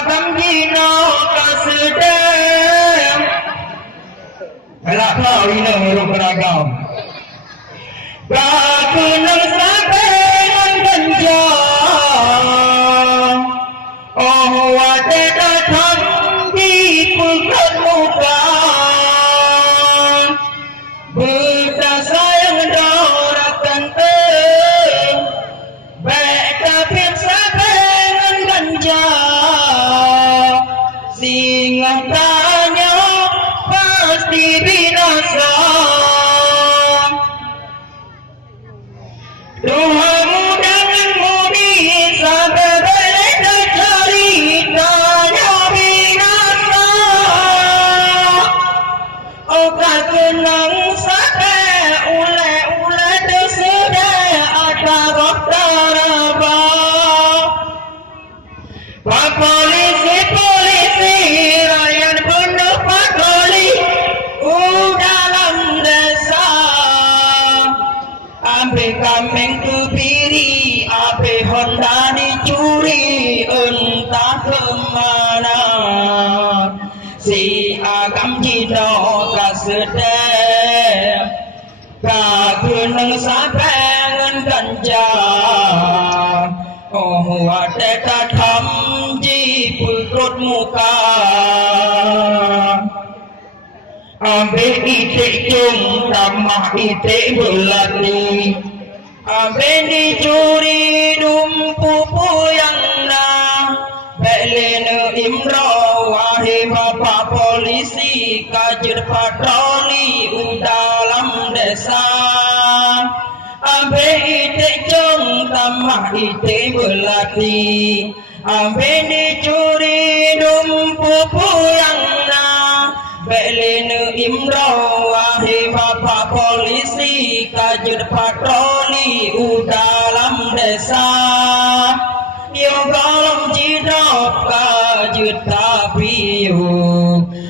agam jino kasedem Elaklah ina huruf beragam Kakunang sabengan ganjang Oh wate datang di pukul muka Buta sayang dorakan Baik kapit sabengan ganjang Singa tanya pasti binasa Tuhanmu denganmu bisa berbeda ceritanya binasa Okat kenang sampai ule-ule tersedai ada rokta Pak polisi rakyat penuh patroli dalam desa Ambil kambing kebiri, ambil Honda dicuri entah kemana Si agam jino kasedem Kagunang sabengan ganjang Oh ada datam di perut muka Ambil itik jung tamah itik belati Ambil dicuri dumpu yang na Belena imrau wahai bapak polisi Kajir patroli dalam desa Ambil itik jung tamah itik belati Ambil dicuri dumpu yang na Belena imrau wahai bapak polisi Kajir patroli dalam desa Yo galam jidap kajir tapiu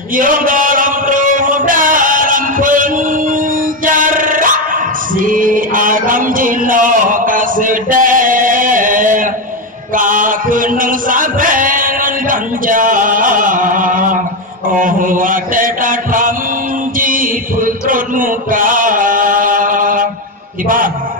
Yo galam roh dalam penjara Si agam jino kasedem Kakunang sabengan ganjang Oh ada datam di perut muka Iban